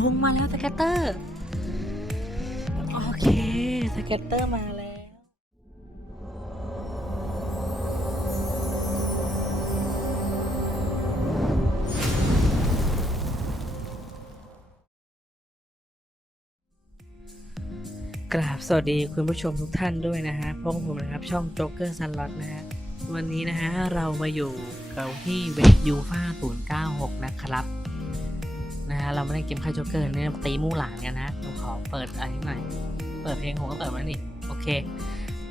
ลงมาแล้วสเก็ตเตอร์ โอเคสเก็ตเตอร์มาแล้วกราบสวัสดีคุณผู้ชมทุกท่านด้วยนะฮะพวกผมนะครับช่องโจ๊กเกอร์ซันล็อตนะฮะวันนี้นะฮะเรามาอยู่เราที่เวทยูฟ่า096 นะครับ นะฮะเราไม่ได้เกมค่ายโจ๊กเกอร์เนี่ยตีมู่หลานกันนะผมขอเปิดอะไรหน่อยเปิดเพลงผมก็เปิดมานี่โอเค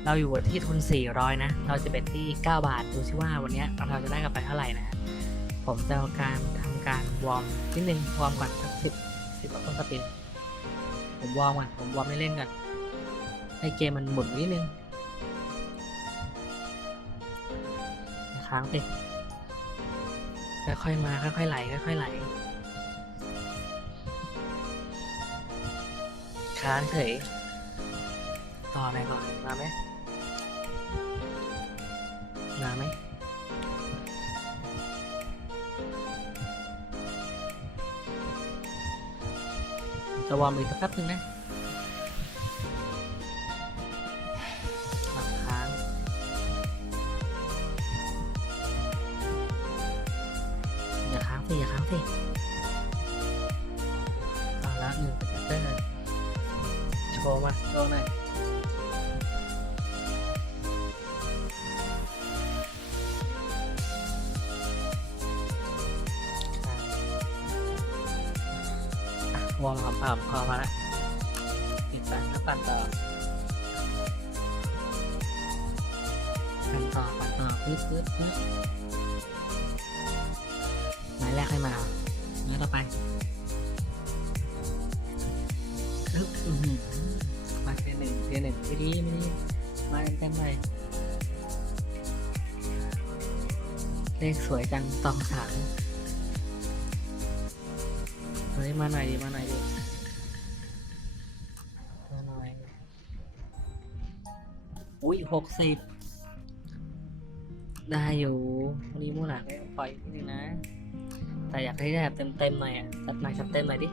เราอยู่ที่ทุน 400 นะ เราจะเบ็ดที่ 9 บาทดูซิว่าวันนี้เราจะได้กลับไปเท่าไหร่นะผมจะเอาการทำการวอร์มนิดนึงวอร์มก่อนสักสิบสิบกว่าต้นสปินผมวอร์มก่อนผมวอร์มเล่นก่อนให้เกมมันหมุนนิดนึงค้างไปค่อยๆมาค่อยๆไหลค่อยๆไหล ค้างเฉยต่ออะไรก่อนมาไหมมาไหมจะวอร์มอีกสักแป๊บนึงนะ โชว์มาโชว์หน่อยอะวอร์มความผ่าพอมาแล้วปิดไปแล้วปั่นต่อปั่นต่อปั่นต่อปึ๊บปึ๊บปึ๊บไม้แรกให้มาไม้ต่อไปปึ๊บอื้อ ไม่ดีไม่ดีมาเต็มๆเลยเลขสวยจังตองสามเฮ้ยมาหน่อยดิมาหน่อยดิมาหน่อยอุ้ยหกสิบได้อยู่วันนี้มูหลานก็ยังปล่อยนิดนึงนะ แต่อยากให้ได้แบบเต็มๆหน่อยอะจัดหน่อยจัดเต็มหน่อยดิ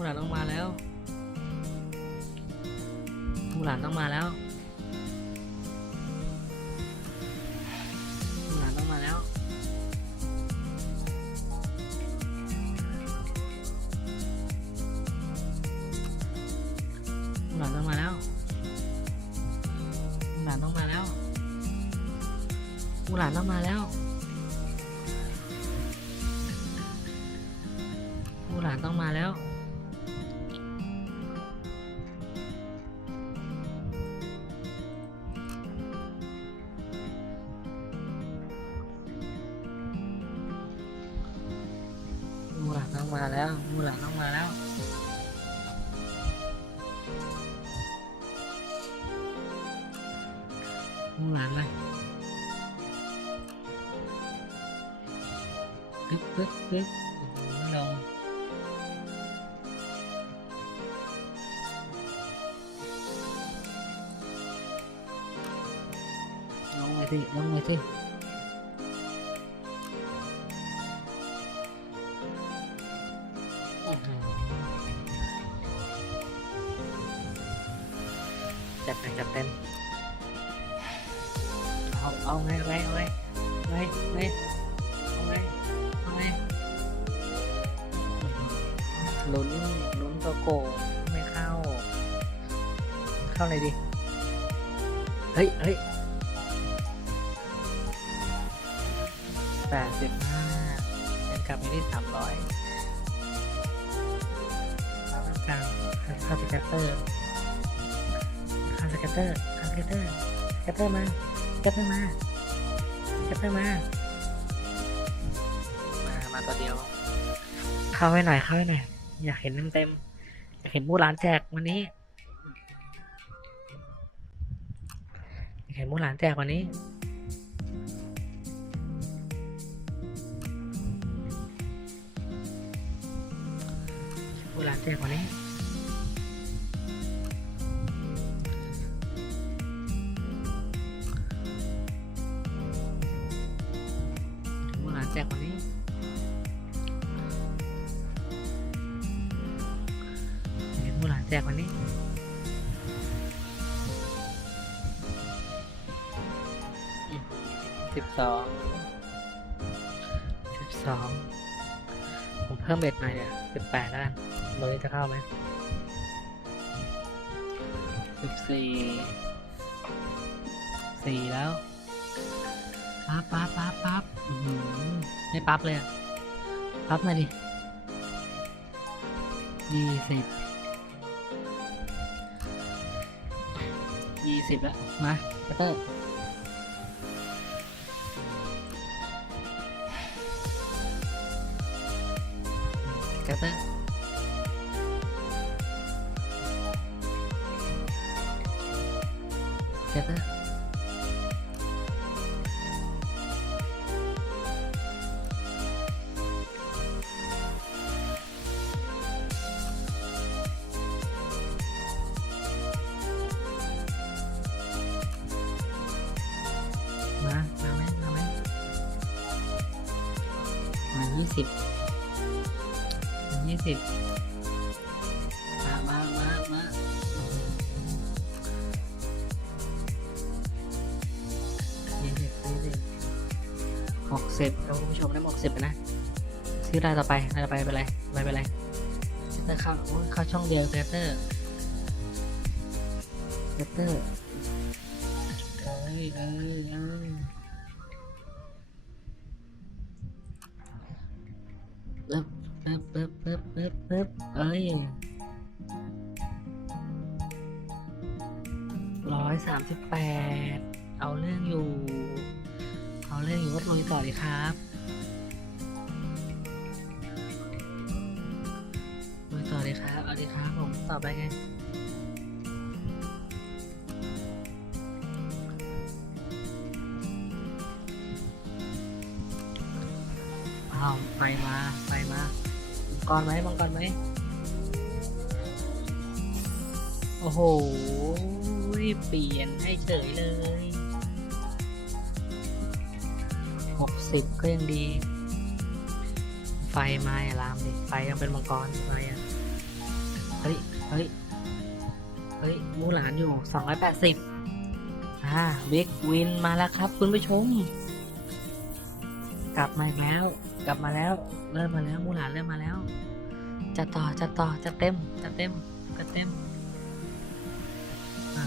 มูหลานต้องมาแล้วมูหลานต้องมาแล้วมูหลานต้องมาแล้วหลานต้องมาแล้วหลานต้องมาแล้วหลานต้องมาแล้วหลานต้องมาแล้ว ข้างหลังเลยปึ๊บปึ๊บปึ๊บลง เต็มเอาเอาไงไงเอาไงไงไงเอาไงเอาไงลุ้นลุ้นตัวโกไม่เข้า เข้าเลยดิ เฮ้ยเฮ้ยแปดสิบห้าเป็นกลับไปที่สามร้อยกลางเข้าสแกตเตอร์เข้าสแกตเตอร์เข้าสแกตเตอร์สแกตเตอร์มา แกปมาแกปมา มามาตัวเดียว เข้าไว้หน่อยเข้าไว้หน่อย อยากเห็นเต็มเต็มๆอยากเห็นมูหลานแจกวันนี้อยากเห็นมูหลานแจกวันนี้มูหลานแจกวันนี้ งกว่านี้ มีมูหลานแซงกว่านี้สิบสองสิบสองผมเพิ่มเบ็ดหน่อยเดี๋ยสิบแปดแล้วกันโดยจะเข้าไหมสิบสี่สี่แล้ว ปั๊บปั๊บปั๊บปั๊บไม่ปั๊บเลยอะปั๊บมาดิยี่สิบยี่สิบแล้วมาปัตเตอร์กัตเตอร์กัตเตอร์ มามาไหมมาไหมมายี่สิบมายี่สิบมามามามายี่สิบยี่สิบหกสิบเราคุณผู้ชมได้หกสิบนะ ซื้อรายต่อไปรายต่อไปเป็นไรไปเป็นไรเตอร์เข้าเข้าช่องเดียวเตอร์เตอร์ อ้ยเอ้ยเอ้ยปึ๊บปึ๊บปึ๊บปึ๊บปึ๊บปึ๊บเอ้ยร้อยสามสิบแปดเอาเรื่องอยู่ เอาเรื่องอยู่ก็ลุยต่อเลยครับลุยต่อเลยครับ เอาดีครับผมต่อไปไง กรไหมมังกรไหมโอ้โห เปลี่ยนให้เฉยเลยหกสิบก็ยังดี ไฟมาอย่าลามดิ ไฟยังเป็นมังกรไฟอะเฮ้ย เฮ้ย เฮ้ย มูหลานอยู่สองร้อยแปดสิบอ่าวิกวินมาแล้วครับคุณผู้ชม กลับมาแล้ว กลับมาแล้ว เริ่มมาแล้วมูหลานเริ่มมาแล้ว จะต่อจะต่อจะเต็มจะเต็มจะเต็มอ่า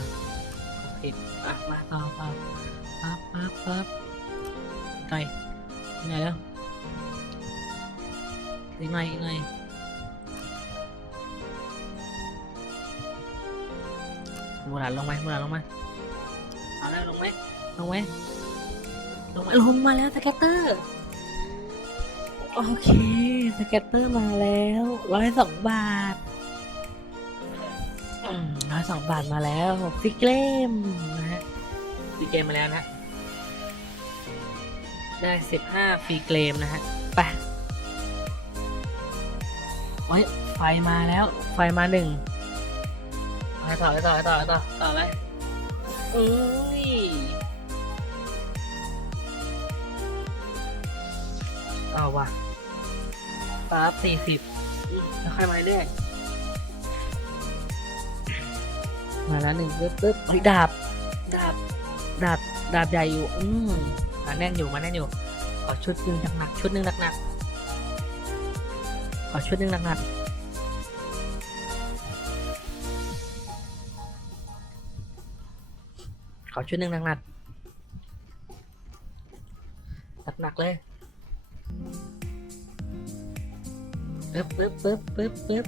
ผิดอะมาต่อต่อปั๊บปั๊บปั๊บไก่ไงแล้วอีกหน่อยอีกหน่อยมูหลานลงไหมมูหลานลงไหมเอาแล้วลงไหมลงไหมลงไหมลงมาแล้วสเก็ตเตอร์ โอเคสเก็ตเตอร์มาแล้วร้อยสองบาทร้อยสองบาทมาแล้วฟิกเกมนะฮะฟิกเกมมาแล้วนะ ได้สิบห้าฟรีเกมนะฮะไปโอ้ยไฟมาแล้ว ไฟมาหนึ่งไปต่อไปต่อไปต่อไปต่อต่อเลยเอ้ยเอาว่ะ ปั๊บสี่สิบแล้วค่อยมาเรื่อยมาแล้วหนึ่งปึ๊บปึ๊บเฮ้ยดาบ ดาบ ดาบ ดาบใหญ่อยู่ อืมมาแน่นอยู่ มาแน่นอยู่ ขอชุดหนึ่งหนักๆชุดหนึ่งหนักๆขอชุดหนึ่งหนักๆขอชุดหนึ่งหนักๆหนักๆเลย ปึ๊บปึ๊บปึ๊บปึ๊บปึ๊บ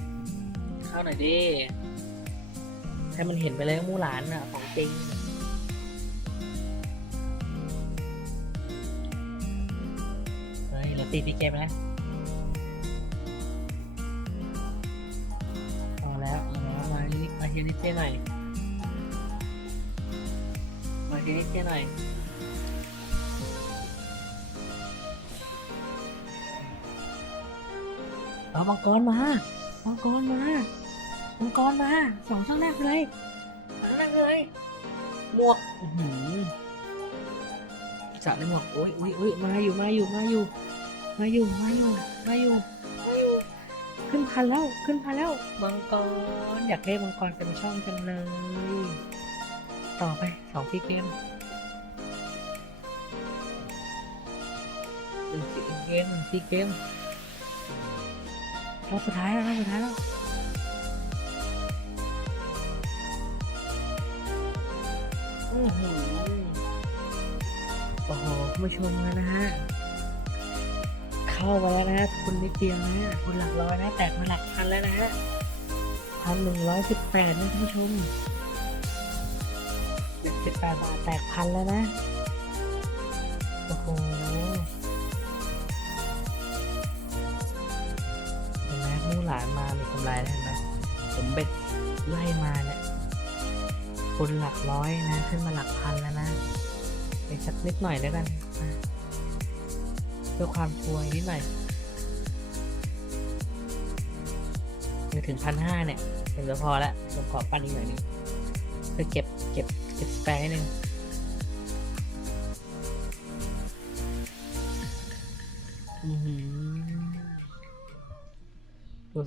เข้าหน่อยดิให้มันเห็นไปเลยมู่หลานอะ ของจริงเฮ้ยเราตีพีเกมไปแล้วเอาแล้วเอาแล้วมาลิมาเฮียนิเจหน่อยมาเฮียนิเจหน่อย เอามังกรมามังกรมามังกรมาสองช่องแรกเลยช่องแรกเลยหมวกหือจัดเลยหมวกโอ้ยโอ้ยโอ้ยมาอยู่มาอยู่มาอยู่มาอยู่มาอยู่มาอยู่ขึ้นพันแล้วขึ้นพันแล้วมังกรอยากให้มังกรเป็นช่องจังเลย ต่อไปสองพี่เกมหนึ่งสี่เกมหนึ่งสี่เกม รอบสุดท้ายแล้วรอบสุดท้ายแล้วอื้อหือโอ้โหคุณผู้ชมนะฮะ เข้ามาแล้วนะคุณนิดเดียวนะ คุณหลักร้อยนะ แตกมาหลักพันแล้วนะฮะพันหนึ่งร้อยสิบแปดนะคุณผู้ชมสิบแปดบาทแตกพันแล้วนะ โอ้โห มู่หลานมามีกำไรแล้วเห็นไหมผมเบ็ดไล่มาเนี่ยคนหลักร้อยนะขึ้นมาหลักพันแล้วนะไปสักนิดหน่อยแล้วกันอะเพื่อความชัวร์นิดหน่อยไปถึงพันห้าเนี่ยเดี๋ยวจะพอละผมขอปั้นอีกหน่อยนึงเพื่อเก็บเก็บเก็บสแปร์นิดนึง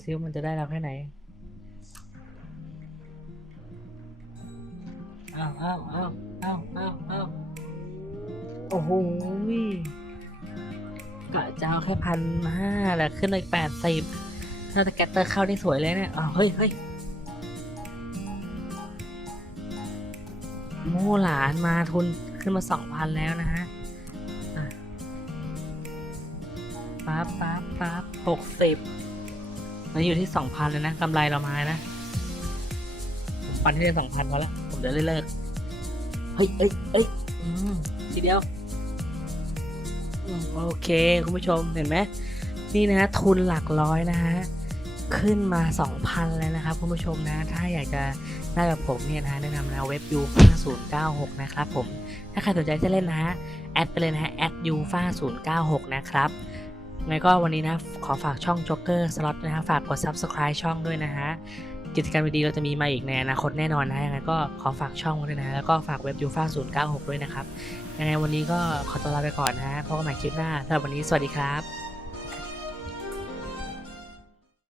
ซิว่ามันจะได้เราแค่ไหน อ้าวอ้าวอ้าวอ้าวอ้าวอ้าวโอ้โหกะจะเอาแค่พันห้าแหละขึ้นเลยแปดสิบถ้าแต่แกตเตอร์เข้าได้สวยเลยเนี่ยอ้าวเฮ้ยเฮ้ยโม่หลานมาทุนขึ้นมาสองพันแล้วนะฮะปั๊บปั๊บปั๊บหกสิบ มันอยู่ที่สองพันเลยนะกำไรเรามานะผมปันให้ได้สองพันพอและผมจะได้เลิกเฮ้ยเอ้ยเอ้ยทีเดียวโอเคคุณผู้ชมเห็นไหมนี่นะฮะทุนหลักร้อยนะฮะขึ้นมาสองพันแล้วนะครับคุณผู้ชมนะ ถ้าอยากจะได้กับผมเนี่ยนะฮะแนะนำนะเว็บยูฟ้าศูนย์เก้าหกนะครับผม ถ้าใครสนใจจะเล่นนะฮะ แอดไปเลยนะฮะแอดยูฟ้าศูนย์เก้าหกนะครับ ไงก็วันนี้นะขอฝากช่องจ็อกเกอร์สล็อตนะฮะฝากกด subscribe ช่องด้วยนะฮะกิจกรรมดีๆเราจะมีมาอีกในอนาคตแน่นอนนะยังไงก็ขอฝากช่องไว้ด้วยนะแล้วก็ฝากเว็บยูฟ่า096ด้วยนะครับยังไงวันนี้ก็ขอตัวลาไปก่อนนะฮะพบกันใหม่คลิปหน้าสำหรับวันนี้สวัสดีครับ